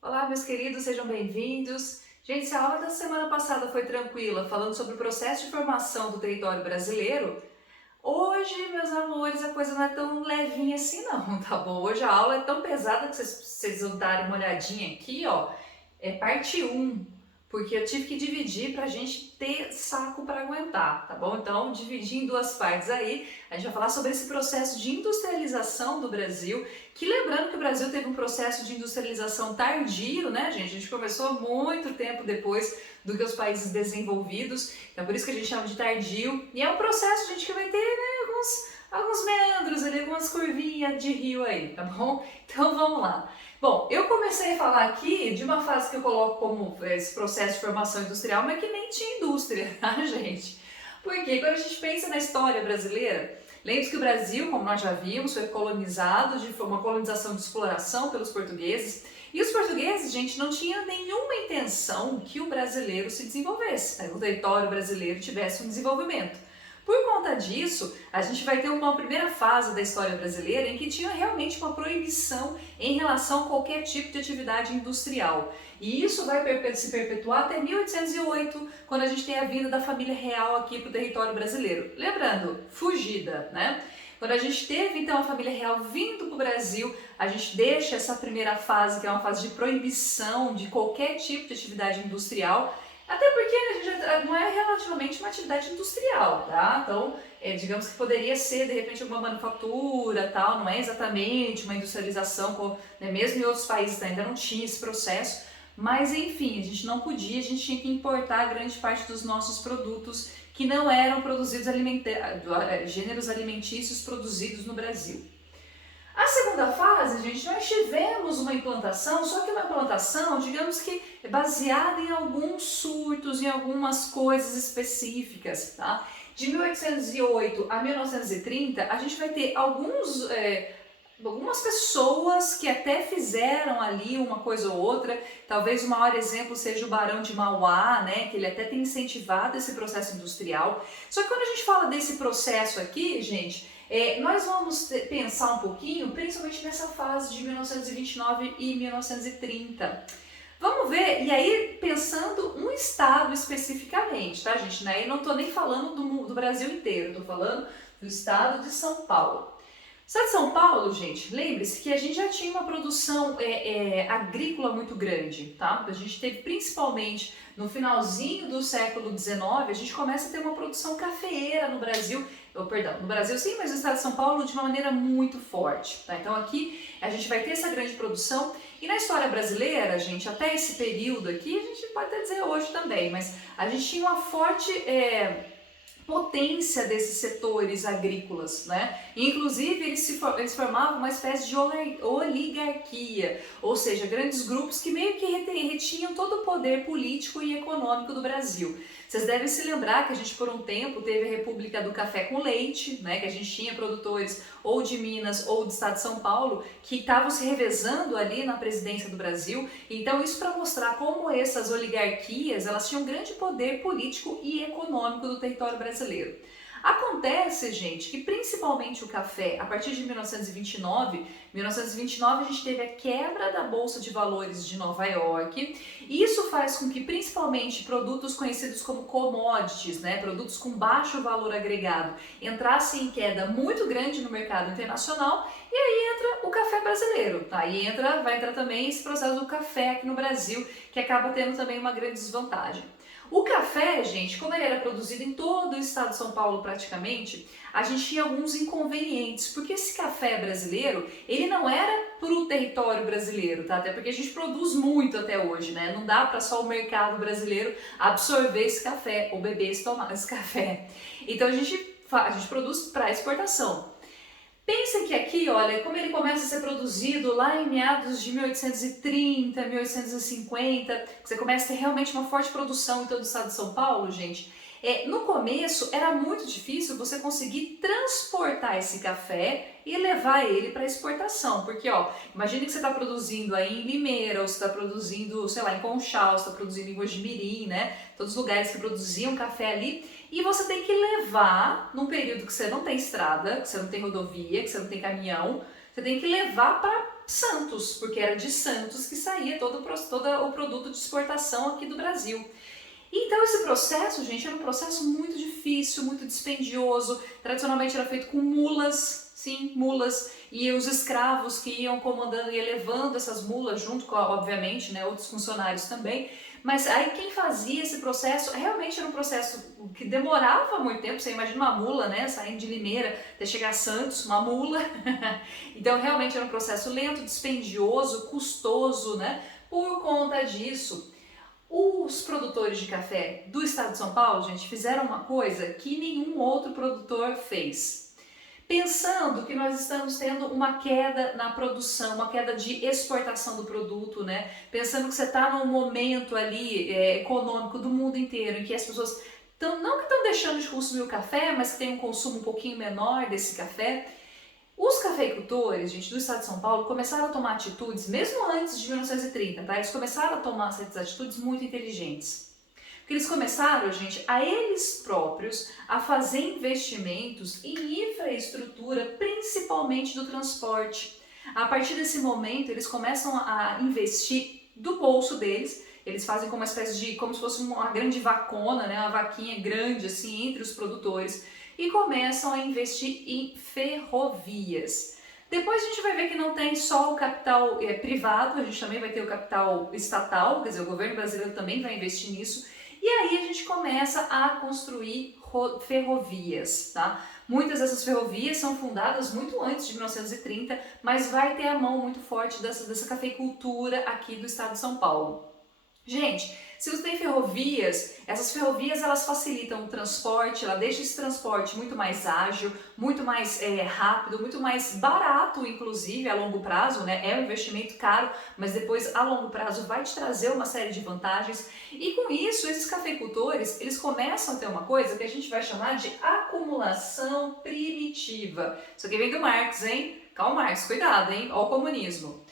Olá, meus queridos, sejam bem-vindos. Gente, se a aula da semana passada foi tranquila, falando sobre o processo de formação do território brasileiro, hoje, meus amores, a coisa não é tão levinha assim não, tá bom? Hoje a aula é tão pesada que vocês vão darem uma olhadinha aqui, ó, é parte 1, porque eu tive que dividir pra gente ter saco para aguentar, tá bom? Então, dividi em duas partes aí, a gente vai falar sobre esse processo de industrialização do Brasil, que lembrando que o Brasil teve um processo de industrialização tardio, né, gente? A gente começou muito tempo depois do que os países desenvolvidos, então por isso que a gente chama de tardio, e é um processo, gente, que vai ter, né, alguns meandros ali, algumas curvinhas de rio aí, tá bom? Então vamos lá. Bom, eu comecei a falar aqui de uma fase que eu coloco como esse processo de formação industrial, mas que nem tinha indústria, tá, gente? Porque quando a gente pensa na história brasileira, lembre-se que o Brasil, como nós já vimos, foi colonizado, foi uma colonização de exploração pelos portugueses, e os portugueses, gente, não tinham nenhuma intenção que o brasileiro se desenvolvesse, né? O território brasileiro tivesse um desenvolvimento. Por conta disso, a gente vai ter uma primeira fase da história brasileira em que tinha realmente uma proibição em relação a qualquer tipo de atividade industrial. E isso vai se perpetuar até 1808, quando a gente tem a vinda da família real aqui para o território brasileiro. Lembrando, fugida, né? Quando a gente teve então a família real vindo para o Brasil, a gente deixa essa primeira fase, que é uma fase de proibição de qualquer tipo de atividade industrial, até porque a gente não é relativamente uma atividade industrial, tá? Então, digamos que poderia ser, de repente, alguma manufatura, tal, não é exatamente uma industrialização, né? Mesmo em outros países ainda não tinha esse processo, mas enfim, a gente não podia, a gente tinha que importar grande parte dos nossos produtos que não eram produzidos, gêneros alimentícios produzidos no Brasil. A segunda fase, gente, nós tivemos uma implantação, só que uma implantação, digamos que baseada em alguns surtos, em algumas coisas específicas, tá? De 1808 a 1930, a gente vai ter algumas pessoas que até fizeram ali uma coisa ou outra. Talvez o maior exemplo seja o Barão de Mauá, né, que ele até tem incentivado esse processo industrial. Só que quando a gente fala desse processo aqui, gente, nós vamos pensar um pouquinho, principalmente nessa fase de 1929 e 1930. Vamos ver, e aí pensando um estado especificamente, tá, gente? Eu não estou nem falando do Brasil inteiro, estou falando do estado de São Paulo. O estado de São Paulo, gente, lembre-se que a gente já tinha uma produção agrícola muito grande, tá? A gente teve principalmente no finalzinho do século XIX, a gente começa a ter uma produção cafeeira no Brasil, no Brasil sim, mas no estado de São Paulo de uma maneira muito forte, tá? Então aqui a gente vai ter essa grande produção, e na história brasileira, gente, até esse período aqui, a gente pode até dizer hoje também, mas a gente tinha uma forte potência desses setores agrícolas, né? Inclusive eles formavam uma espécie de oligarquia, ou seja, grandes grupos que meio que retinham todo o poder político e econômico do Brasil. Vocês devem se lembrar que a gente por um tempo teve a República do Café com Leite, né? Que a gente tinha produtores ou de Minas ou do estado de São Paulo que estavam se revezando ali na presidência do Brasil. Então isso para mostrar como essas oligarquias, elas tinham grande poder político e econômico do território brasileiro. Acontece, gente, que principalmente o café, a partir de 1929 a gente teve a quebra da Bolsa de Valores de Nova York, e isso faz com que principalmente produtos conhecidos como commodities, né, produtos com baixo valor agregado, entrassem em queda muito grande no mercado internacional, e aí entra o café brasileiro, tá? E vai entrar também esse processo do café aqui no Brasil, que acaba tendo também uma grande desvantagem. O café, gente, como ele era produzido em todo o estado de São Paulo praticamente, a gente tinha alguns inconvenientes, porque esse café brasileiro, ele não era para o território brasileiro, tá? Até porque a gente produz muito até hoje, né? Não dá para só o mercado brasileiro absorver esse café ou beber esse café. Então a gente produz para exportação. Pensem que aqui, olha, como ele começa a ser produzido lá em meados de 1830, 1850, que você começa a ter realmente uma forte produção em todo o estado de São Paulo, gente, No começo era muito difícil você conseguir transportar esse café e levar ele para exportação, porque imagine que você está produzindo aí em Limeira, ou você está produzindo, sei lá, em Conchal, você está produzindo em Mojimirim, né? Todos os lugares que produziam café ali, e você tem que levar, num período que você não tem estrada, que você não tem rodovia, que você não tem caminhão, você tem que levar para Santos, porque era de Santos que saía todo o produto de exportação aqui do Brasil. Então esse processo, gente, era um processo muito difícil, muito dispendioso. Tradicionalmente era feito com mulas, sim, mulas, e os escravos que iam comandando e levando essas mulas junto com, obviamente, né, outros funcionários também. Mas aí quem fazia esse processo, realmente era um processo que demorava muito tempo. Você imagina uma mula, né, saindo de Limeira até chegar a Santos, uma mula. Então realmente era um processo lento, dispendioso, custoso, né? Por conta disso, os produtores de café do estado de São Paulo, gente, fizeram uma coisa que nenhum outro produtor fez. Pensando que nós estamos tendo uma queda na produção, uma queda de exportação do produto, né? Pensando que você está num momento ali econômico do mundo inteiro em que as pessoas não que estão deixando de consumir o café, mas que tem um consumo um pouquinho menor desse café. Os cafeicultores, gente, do estado de São Paulo começaram a tomar atitudes, mesmo antes de 1930, tá? Eles começaram a tomar essas atitudes muito inteligentes. Porque eles começaram, gente, a eles próprios a fazer investimentos em infraestrutura, principalmente do transporte. A partir desse momento, eles começam a investir do bolso deles. Eles fazem como uma espécie de, como se fosse uma grande vacona, né? Uma vaquinha grande assim entre os produtores, e começam a investir em ferrovias. Depois a gente vai ver que não tem só o capital privado, a gente também vai ter o capital estatal, quer dizer, o governo brasileiro também vai investir nisso. E aí a gente começa a construir ferrovias, tá? Muitas dessas ferrovias são fundadas muito antes de 1930, mas vai ter a mão muito forte dessa cafeicultura aqui do estado de São Paulo. Gente, se você tem ferrovias, essas ferrovias elas facilitam o transporte, ela deixa esse transporte muito mais ágil, muito mais rápido, muito mais barato, inclusive a longo prazo, né? É um investimento caro, mas depois a longo prazo vai te trazer uma série de vantagens. E com isso, esses cafeicultores, eles começam a ter uma coisa que a gente vai chamar de acumulação primitiva. Isso aqui vem do Marx, hein? Karl Marx, cuidado, hein? Olha o comunismo.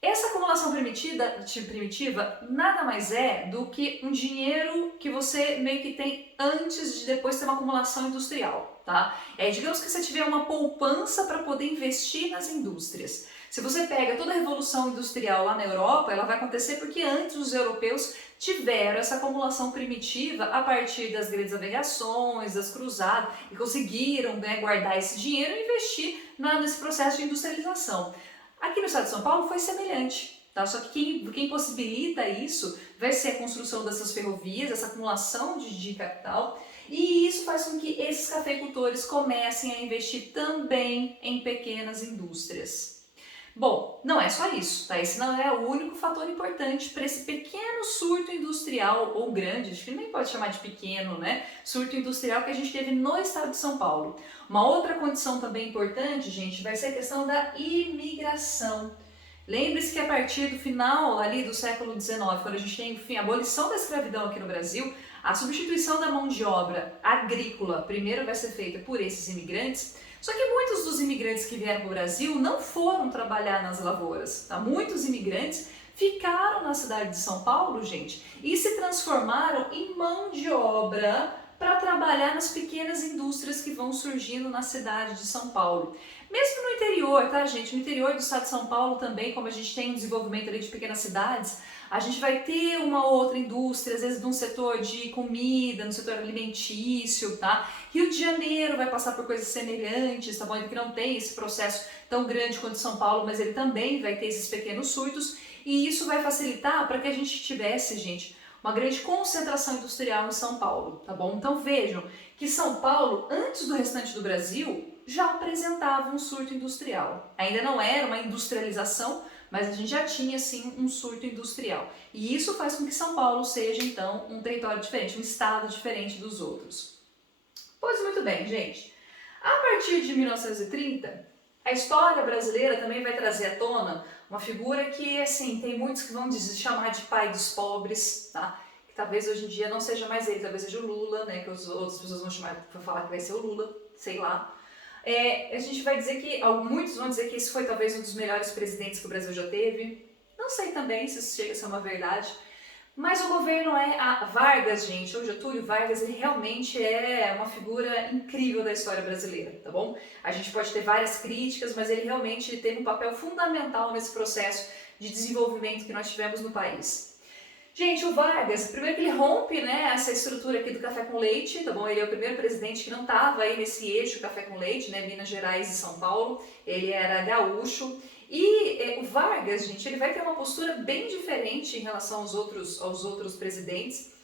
Essa acumulação primitiva nada mais é do que um dinheiro que você meio que tem antes de depois ter uma acumulação industrial, tá? Digamos que você tiver uma poupança para poder investir nas indústrias. Se você pega toda a revolução industrial lá na Europa, ela vai acontecer porque antes os europeus tiveram essa acumulação primitiva a partir das grandes navegações, das cruzadas, e conseguiram, né, guardar esse dinheiro e investir nesse processo de industrialização. Aqui no estado de São Paulo foi semelhante, tá? Só que quem possibilita isso vai ser a construção dessas ferrovias, essa acumulação de capital, e isso faz com que esses cafeicultores comecem a investir também em pequenas indústrias. Bom, não é só isso, tá? Esse não é o único fator importante para esse pequeno surto industrial, ou grande, acho que nem pode chamar de pequeno, né? Surto industrial que a gente teve no estado de São Paulo. Uma outra condição também importante, gente, vai ser a questão da imigração. Lembre-se que a partir do final ali do século XIX, quando a gente tem, enfim, a abolição da escravidão aqui no Brasil, a substituição da mão de obra agrícola primeiro vai ser feita por esses imigrantes. Só que muitos dos imigrantes que vieram para o Brasil não foram trabalhar nas lavouras, tá? Muitos imigrantes ficaram na cidade de São Paulo, gente, e se transformaram em mão de obra para trabalhar nas pequenas indústrias que vão surgindo na cidade de São Paulo. Mesmo no interior, tá, gente? No interior do estado de São Paulo também, como a gente tem um desenvolvimento ali de pequenas cidades, a gente vai ter uma outra indústria, às vezes num setor de comida, no setor alimentício, tá? Rio de Janeiro vai passar por coisas semelhantes, tá bom? Ele que não tem esse processo tão grande quanto São Paulo, mas ele também vai ter esses pequenos surtos, e isso vai facilitar para que a gente tivesse, gente, uma grande concentração industrial em São Paulo, tá bom? Então vejam que São Paulo, antes do restante do Brasil, já apresentava um surto industrial. Ainda não era uma industrialização, mas a gente já tinha sim um surto industrial. E isso faz com que São Paulo seja então um território diferente, um estado diferente dos outros. Pois muito bem, gente. A partir de 1930, a história brasileira também vai trazer à tona uma figura que, assim, tem muitos que vão chamar de pai dos pobres, tá? Que talvez hoje em dia não seja mais ele, talvez seja o Lula, né, que as outras pessoas vão chamar, vão falar que vai ser o Lula, sei lá. A gente vai dizer que, muitos vão dizer que esse foi talvez um dos melhores presidentes que o Brasil já teve. Não sei também se isso chega a ser uma verdade. Mas o governo Vargas, gente, o Getúlio Vargas, ele realmente é uma figura incrível da história brasileira, tá bom? A gente pode ter várias críticas, mas ele realmente teve um papel fundamental nesse processo de desenvolvimento que nós tivemos no país. Gente, o Vargas, primeiro que ele rompe, né, essa estrutura aqui do café com leite, tá bom? Ele é o primeiro presidente que não estava aí nesse eixo café com leite, né, Minas Gerais e São Paulo, ele era gaúcho. E o Vargas, gente, ele vai ter uma postura bem diferente em relação aos outros presidentes.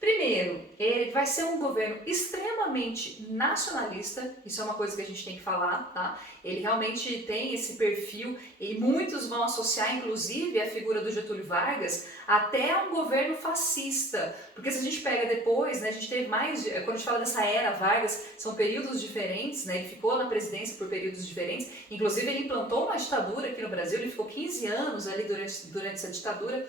Primeiro, ele vai ser um governo extremamente nacionalista, isso é uma coisa que a gente tem que falar, tá? Ele realmente tem esse perfil e muitos vão associar, inclusive, a figura do Getúlio Vargas até um governo fascista, porque se a gente pega depois, né, a gente teve quando a gente fala dessa era Vargas, são períodos diferentes, né, ele ficou na presidência por períodos diferentes, inclusive ele implantou uma ditadura aqui no Brasil, ele ficou 15 anos ali durante essa ditadura.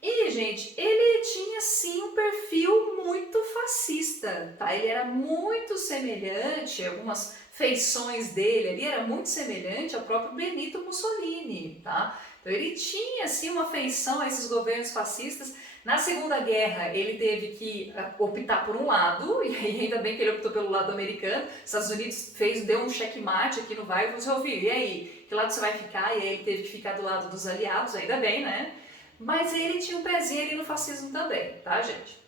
E, gente, ele tinha sim um perfil muito fascista, tá? Ele era muito semelhante, algumas feições dele ali era muito semelhante ao próprio Benito Mussolini, tá? Então ele tinha assim uma feição a esses governos fascistas. Na Segunda Guerra ele teve que optar por um lado, e ainda bem que ele optou pelo lado americano. Os Estados Unidos deu um checkmate aqui no Vargas e falou: filho, e aí, que lado você vai ficar? E aí ele teve que ficar do lado dos aliados, ainda bem, né? Mas ele tinha um pezinho ali no fascismo também, tá, gente?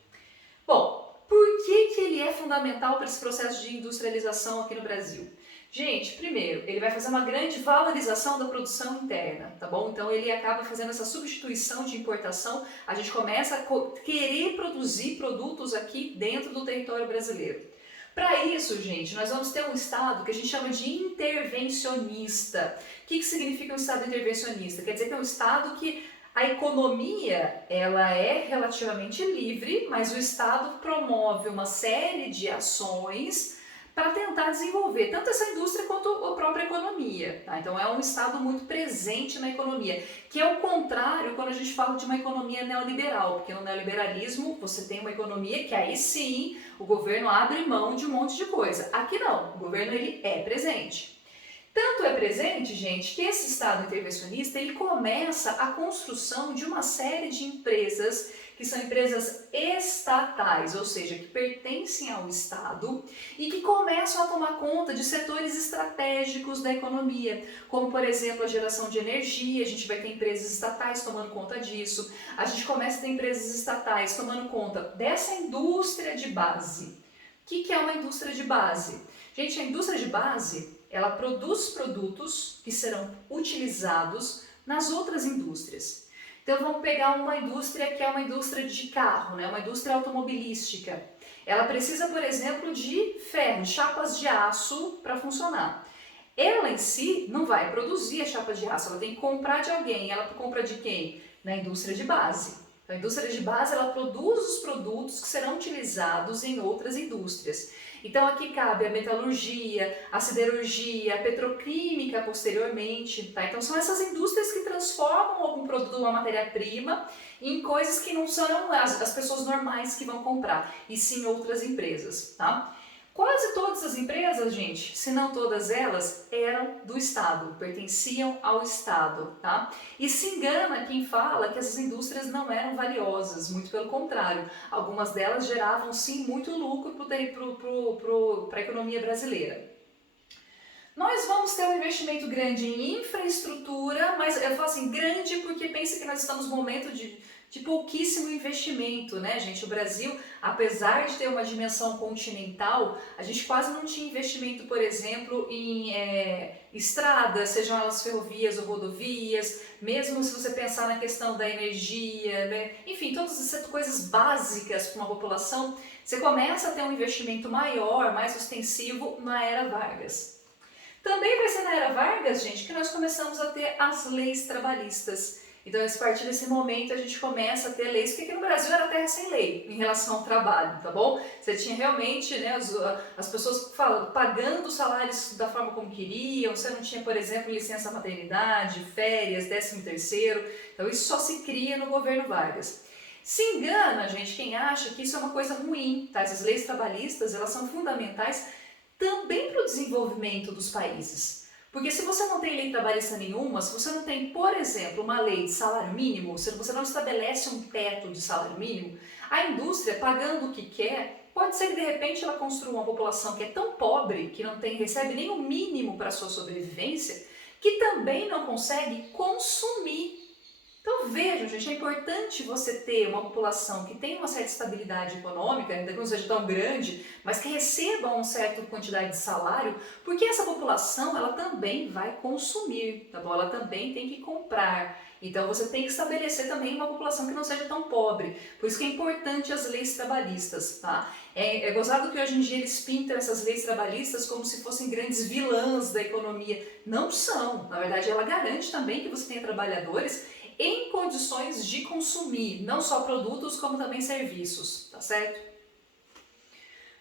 Bom, por que ele é fundamental para esse processo de industrialização aqui no Brasil? Gente, primeiro, ele vai fazer uma grande valorização da produção interna, tá bom? Então ele acaba fazendo essa substituição de importação, a gente começa a querer produzir produtos aqui dentro do território brasileiro. Para isso, gente, nós vamos ter um Estado que a gente chama de intervencionista. O que significa um Estado intervencionista? Quer dizer que é um Estado que a economia, ela é relativamente livre, mas o Estado promove uma série de ações para tentar desenvolver tanto essa indústria quanto a própria economia. Tá? Então é um Estado muito presente na economia, que é o contrário quando a gente fala de uma economia neoliberal, porque no neoliberalismo você tem uma economia que aí sim o governo abre mão de um monte de coisa. Aqui não, o governo ele é presente. Tanto é presente, gente, que esse Estado intervencionista ele começa a construção de uma série de empresas que são empresas estatais, ou seja, que pertencem ao Estado e que começam a tomar conta de setores estratégicos da economia, como por exemplo a geração de energia. A gente vai ter empresas estatais tomando conta disso, a gente começa a ter empresas estatais tomando conta dessa indústria de base. O que é uma indústria de base? Gente, a indústria de base ela produz produtos que serão utilizados nas outras indústrias. Então vamos pegar uma indústria que é uma indústria de carro, né? Uma indústria automobilística. Ela precisa, por exemplo, de ferro, de chapas de aço para funcionar. Ela em si não vai produzir as chapas de aço, ela tem que comprar de alguém. Ela compra de quem? Na indústria de base. Então, a indústria de base ela produz os produtos que serão utilizados em outras indústrias. Então aqui cabe a metalurgia, a siderurgia, a petroquímica posteriormente, tá? Então são essas indústrias que transformam algum produto, uma matéria-prima, em coisas que não são as pessoas normais que vão comprar, e sim outras empresas, tá? Quase todas as empresas, gente, se não todas elas, eram do Estado, pertenciam ao Estado, tá? E se engana quem fala que essas indústrias não eram valiosas, muito pelo contrário. Algumas delas geravam, sim, muito lucro para a economia brasileira. Nós vamos ter um investimento grande em infraestrutura, mas eu falo assim, grande porque pensa que nós estamos no momento de pouquíssimo investimento, né, gente? O Brasil, apesar de ter uma dimensão continental, a gente quase não tinha investimento, por exemplo, em estradas, sejam elas ferrovias ou rodovias, mesmo se você pensar na questão da energia, né? Enfim, todas essas coisas básicas para uma população, você começa a ter um investimento maior, mais ostensivo na era Vargas. Também vai ser na era Vargas, gente, que nós começamos a ter as leis trabalhistas. Então, a partir desse momento, a gente começa a ter leis, porque aqui no Brasil era terra sem lei em relação ao trabalho, tá bom? Você tinha realmente, né, as pessoas pagando salários da forma como queriam, você não tinha, por exemplo, licença maternidade, férias, 13º. Então, isso só se cria no governo Vargas. Se engana, gente, quem acha que isso é uma coisa ruim, tá? Essas leis trabalhistas, elas são fundamentais também para o desenvolvimento dos países. Porque se você não tem lei trabalhista nenhuma, se você não tem, por exemplo, uma lei de salário mínimo, se você não estabelece um teto de salário mínimo, a indústria, pagando o que quer, pode ser que de repente ela construa uma população que é tão pobre, que não tem, recebe nem o mínimo para a sua sobrevivência, que também não consegue consumir. Então vejam, gente, é importante você ter uma população que tenha uma certa estabilidade econômica, ainda que não seja tão grande, mas que receba uma certa quantidade de salário, porque essa população ela também vai consumir, tá bom? Ela também tem que comprar. Então você tem que estabelecer também uma população que não seja tão pobre. Por isso que é importante as leis trabalhistas, tá? É gozado que hoje em dia eles pintam essas leis trabalhistas como se fossem grandes vilãs da economia. Não são. Na verdade, ela garante também que você tenha trabalhadores em condições de consumir, não só produtos, como também serviços, tá certo?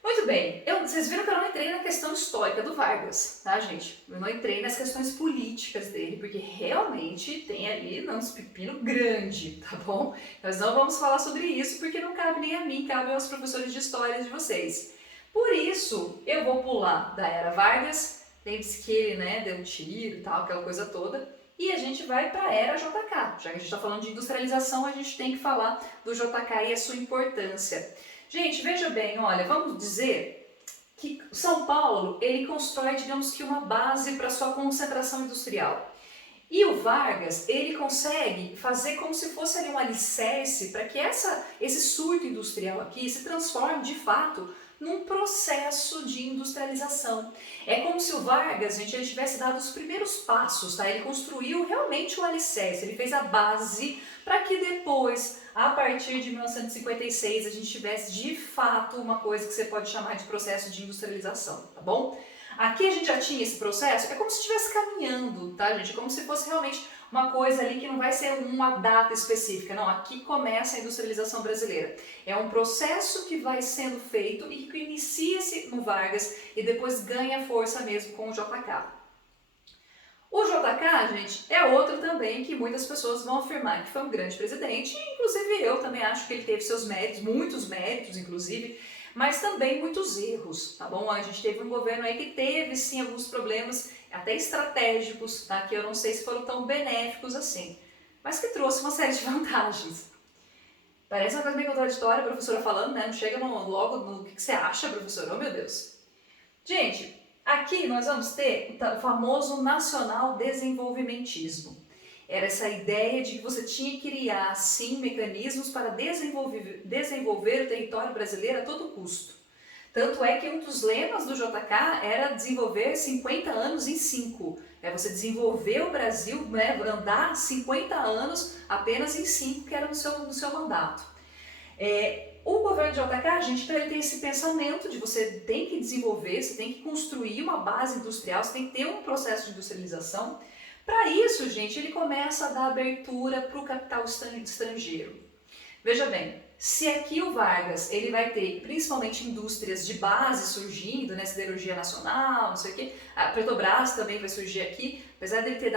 Muito bem, vocês viram que eu não entrei na questão histórica do Vargas, tá, gente? Eu não entrei nas questões políticas dele, porque realmente tem ali uns pepino grande, tá bom? Nós não vamos falar sobre isso, porque não cabe nem a mim, cabe aos professores de história de vocês. Por isso, eu vou pular da era Vargas, lembre-se que ele, né, deu um tiro e tal, aquela coisa toda, e a gente vai para a era JK. Já que a gente está falando de industrialização, a gente tem que falar do JK e a sua importância. Gente, veja bem, olha, vamos dizer que São Paulo, ele constrói, digamos que uma base para sua concentração industrial. E o Vargas, ele consegue fazer como se fosse ali um alicerce para que esse surto industrial aqui se transforme de fato num processo de industrialização. É como se o Vargas, gente, ele tivesse dado os primeiros passos, tá? Ele construiu realmente o alicerce, ele fez a base para que depois, a partir de 1956, a gente tivesse de fato uma coisa que você pode chamar de processo de industrialização, tá bom? Aqui a gente já tinha esse processo, é como se estivesse caminhando, tá, gente? É como se fosse realmente uma coisa ali que não vai ser uma data específica, não, aqui começa a industrialização brasileira. É um processo que vai sendo feito e que inicia-se no Vargas e depois ganha força mesmo com o JK. O JK, gente, é outro também que muitas pessoas vão afirmar que foi um grande presidente, inclusive eu também acho que ele teve seus méritos, muitos méritos inclusive, mas também muitos erros, tá bom? A gente teve um governo aí que teve sim alguns problemas até estratégicos, tá? Que eu não sei se foram tão benéficos assim, mas que trouxe uma série de vantagens. Parece uma coisa meio contraditória, a professora falando, né? Não chega logo no que você acha, professora? Oh, meu Deus! Gente, aqui nós vamos ter o famoso nacional desenvolvimentismo. Era essa ideia de que você tinha que criar, sim, mecanismos para desenvolver o território brasileiro a todo custo. Tanto é que um dos lemas do JK era desenvolver 50 anos em 5. É você desenvolver o Brasil, né, andar 50 anos apenas em 5, que era no seu mandato. O governo de JK, gente, para ele ter esse pensamento de você tem que desenvolver, você tem que construir uma base industrial, você tem que ter um processo de industrialização. Para isso, gente, ele começa a dar abertura para o capital estrangeiro. Veja bem, se aqui o Vargas ele vai ter principalmente indústrias de base surgindo, né, siderurgia nacional, não sei o quê, a Petrobras também vai surgir aqui, apesar dele ter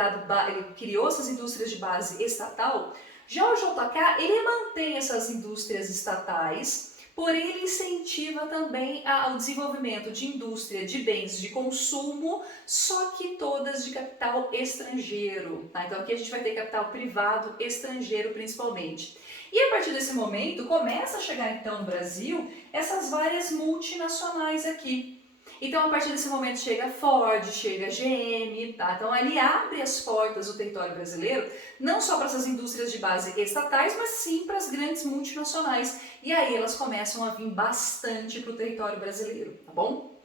ele criou essas indústrias de base estatal, já o JK ele mantém essas indústrias estatais, porém ele incentiva também o desenvolvimento de indústria de bens de consumo, só que todas de capital estrangeiro. Tá? Então aqui a gente vai ter capital privado estrangeiro principalmente. E a partir desse momento começa a chegar então no Brasil essas várias multinacionais aqui. Então a partir desse momento chega a Ford, chega a GM, tá? Então ali abre as portas do território brasileiro, não só para essas indústrias de base estatais, mas sim para as grandes multinacionais. E aí elas começam a vir bastante para o território brasileiro, tá bom?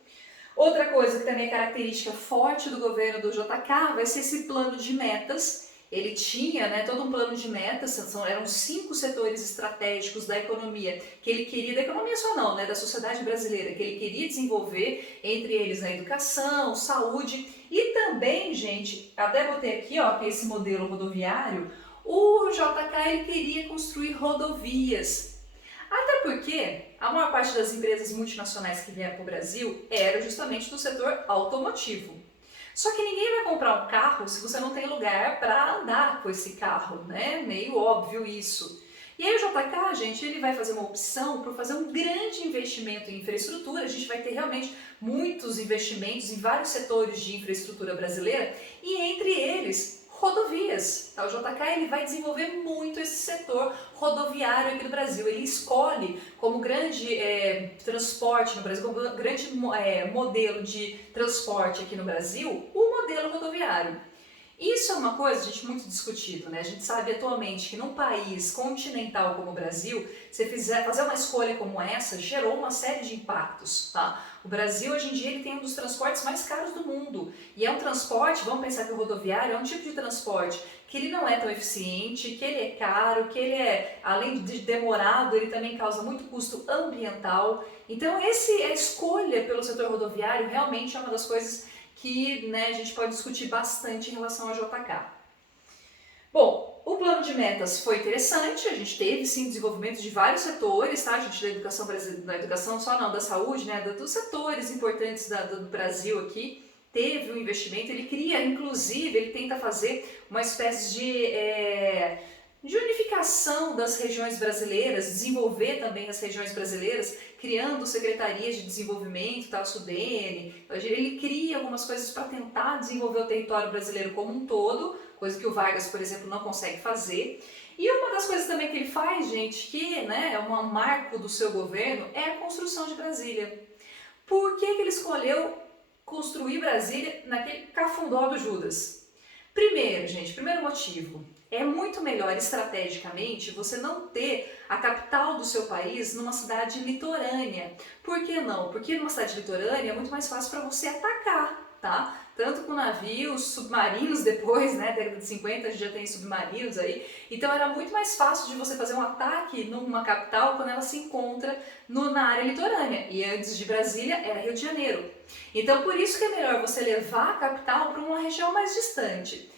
Outra coisa que também é característica forte do governo do JK vai ser esse plano de metas. Ele tinha, né, todo um plano de metas, eram 5 setores estratégicos da economia que ele queria, da economia só não, né, da sociedade brasileira, que ele queria desenvolver, entre eles a educação, saúde e também, gente, até botei aqui, ó, que é esse modelo rodoviário, o JK ele queria construir rodovias. Até porque a maior parte das empresas multinacionais que vieram para o Brasil era justamente do setor automotivo. Só que ninguém vai comprar um carro se você não tem lugar para andar com esse carro, né? Meio óbvio isso. E aí o JK, gente, ele vai fazer uma opção por fazer um grande investimento em infraestrutura. A gente vai ter realmente muitos investimentos em vários setores de infraestrutura brasileira e entre eles rodovias. O JK ele vai desenvolver muito esse setor rodoviário aqui no Brasil. Ele escolhe como grande transporte no Brasil, como grande modelo de transporte aqui no Brasil, o modelo rodoviário. Isso é uma coisa, gente, muito discutido, né? A gente sabe atualmente que num país continental como o Brasil, se fazer uma escolha como essa, gerou uma série de impactos, tá? O Brasil, hoje em dia, ele tem um dos transportes mais caros do mundo. E é um transporte, vamos pensar que o rodoviário é um tipo de transporte que ele não é tão eficiente, que ele é caro, que ele é, além de demorado, ele também causa muito custo ambiental. Então, a escolha pelo setor rodoviário realmente é uma das coisas que, né, a gente pode discutir bastante em relação ao JK. Bom, o plano de metas foi interessante, a gente teve sim desenvolvimento de vários setores, tá, gente, da educação brasileira, da educação só não, da saúde, né, dos setores importantes do Brasil aqui, teve um investimento, ele cria, inclusive, ele tenta fazer uma espécie de unificação das regiões brasileiras, desenvolver também as regiões brasileiras, criando secretarias de desenvolvimento, tal, SUDENE. Ele cria algumas coisas para tentar desenvolver o território brasileiro como um todo, coisa que o Vargas, por exemplo, não consegue fazer. E uma das coisas também que ele faz, gente, que, né, é um marco do seu governo, é a construção de Brasília. Por que ele escolheu construir Brasília naquele cafundó do Judas? Primeiro, gente, primeiro motivo, é muito melhor estrategicamente você não ter a capital do seu país numa cidade litorânea. Por que não? Porque numa cidade litorânea é muito mais fácil para você atacar, tá? Tanto com navios, submarinos depois, né, década de 50 a gente já tem submarinos aí, então era muito mais fácil de você fazer um ataque numa capital quando ela se encontra na área litorânea, e antes de Brasília era Rio de Janeiro. Então por isso que é melhor você levar a capital para uma região mais distante.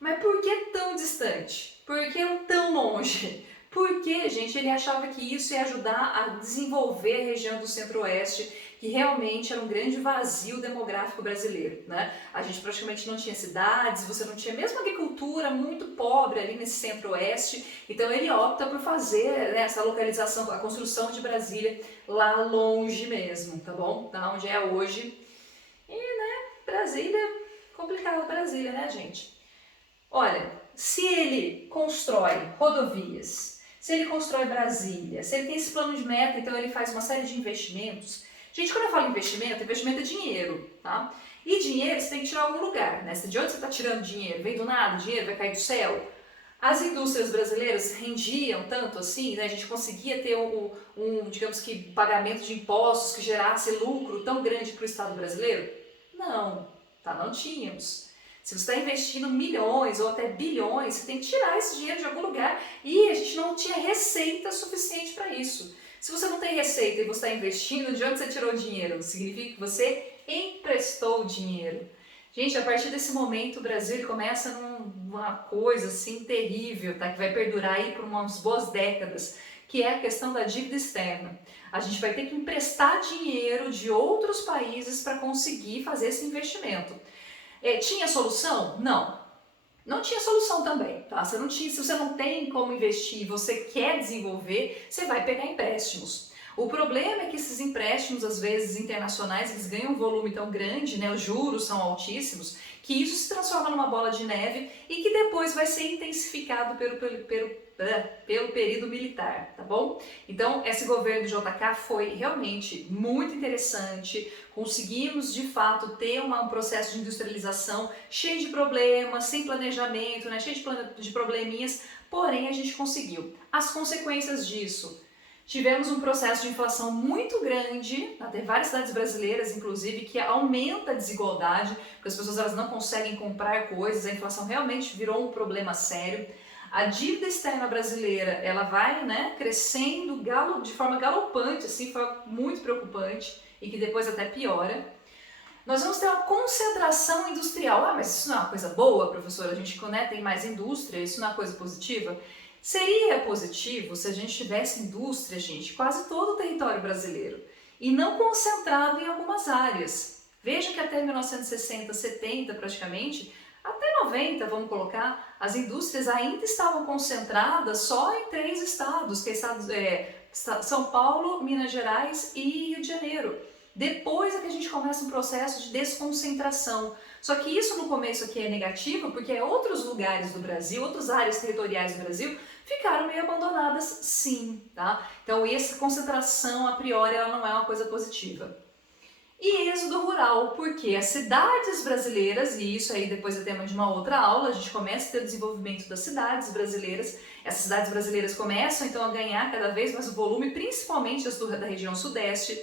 Mas por que tão distante? Por que tão longe? Porque, gente, ele achava que isso ia ajudar a desenvolver a região do Centro-Oeste, que realmente era um grande vazio demográfico brasileiro, né? A gente praticamente não tinha cidades, você não tinha mesmo agricultura, muito pobre ali nesse Centro-Oeste, então ele opta por fazer, né, essa localização, a construção de Brasília lá longe mesmo, tá bom? Da onde é hoje. E, né, Brasília, complicado Brasília, né, gente? Olha, se ele constrói rodovias, se ele constrói Brasília, se ele tem esse plano de meta, então ele faz uma série de investimentos. Gente, quando eu falo investimento é dinheiro, tá? E dinheiro você tem que tirar de algum lugar, né? De onde você está tirando dinheiro? Vem do nada? O dinheiro vai cair do céu? As indústrias brasileiras rendiam tanto assim, né? A gente conseguia ter digamos que, pagamento de impostos que gerasse lucro tão grande para o Estado brasileiro? Não, tá? Não tínhamos. Se você está investindo milhões ou até bilhões, você tem que tirar esse dinheiro de algum lugar e a gente não tinha receita suficiente para isso. Se você não tem receita e você está investindo, de onde você tirou o dinheiro? Significa que você emprestou o dinheiro. Gente, a partir desse momento o Brasil ele começa numa coisa assim terrível, tá? Que vai perdurar aí por umas boas décadas, que é a questão da dívida externa. A gente vai ter que emprestar dinheiro de outros países para conseguir fazer esse investimento. Tinha solução? Não. Não tinha solução também, tá? Se você não tem como investir e você quer desenvolver, você vai pegar empréstimos. O problema é que esses empréstimos, às vezes internacionais, eles ganham um volume tão grande, né? Os juros são altíssimos, que isso se transforma numa bola de neve e que depois vai ser intensificado pelo período militar, tá bom? Então, esse governo do JK foi realmente muito interessante, conseguimos de fato ter um processo de industrialização cheio de problemas, sem planejamento, né? Cheio de probleminhas, porém a gente conseguiu. As consequências disso: tivemos um processo de inflação muito grande, até várias cidades brasileiras, inclusive, que aumenta a desigualdade, porque as pessoas elas não conseguem comprar coisas, a inflação realmente virou um problema sério. A dívida externa brasileira, ela vai, né, crescendo de forma galopante, assim, foi muito preocupante e que depois até piora. Nós vamos ter uma concentração industrial. Ah, mas isso não é uma coisa boa, professora? A gente, né, tem mais indústria, isso não é uma coisa positiva? Seria positivo se a gente tivesse indústria, gente, quase todo o território brasileiro e não concentrado em algumas áreas. Veja que até 1960, 70 praticamente, até 90, vamos colocar, as indústrias ainda estavam concentradas só em 3 estados, que é São Paulo, Minas Gerais e Rio de Janeiro. Depois é que a gente começa um processo de desconcentração. Só que isso no começo aqui é negativo, porque outros lugares do Brasil, outras áreas territoriais do Brasil, ficaram meio abandonadas sim, tá? Então essa concentração, a priori, ela não é uma coisa positiva. E êxodo rural, porque as cidades brasileiras, e isso aí depois é tema de uma outra aula, a gente começa a ter o desenvolvimento das cidades brasileiras, essas cidades brasileiras começam então a ganhar cada vez mais o volume, principalmente as da região sudeste,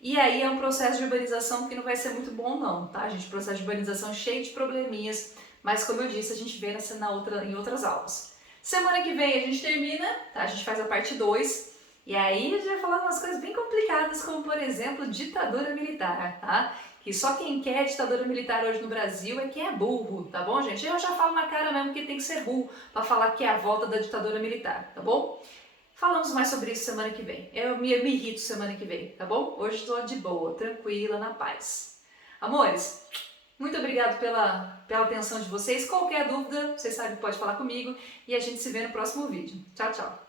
e aí é um processo de urbanização que não vai ser muito bom não, tá gente? Processo de urbanização cheio de probleminhas, mas como eu disse, a gente vê em outras aulas. Semana que vem a gente termina, tá? A gente faz a parte 2, e aí a gente vai falar umas coisas bem complicadas, como por exemplo, ditadura militar, tá? Que só quem quer ditadura militar hoje no Brasil é quem é burro, tá bom, gente? Eu já falo na cara mesmo que tem que ser burro para falar que é a volta da ditadura militar, tá bom? Falamos mais sobre isso semana que vem. Eu me irrito semana que vem, tá bom? Hoje estou de boa, tranquila, na paz. Amores, muito obrigado pela atenção de vocês. Qualquer dúvida, vocês sabem que pode falar comigo e a gente se vê no próximo vídeo. Tchau, tchau!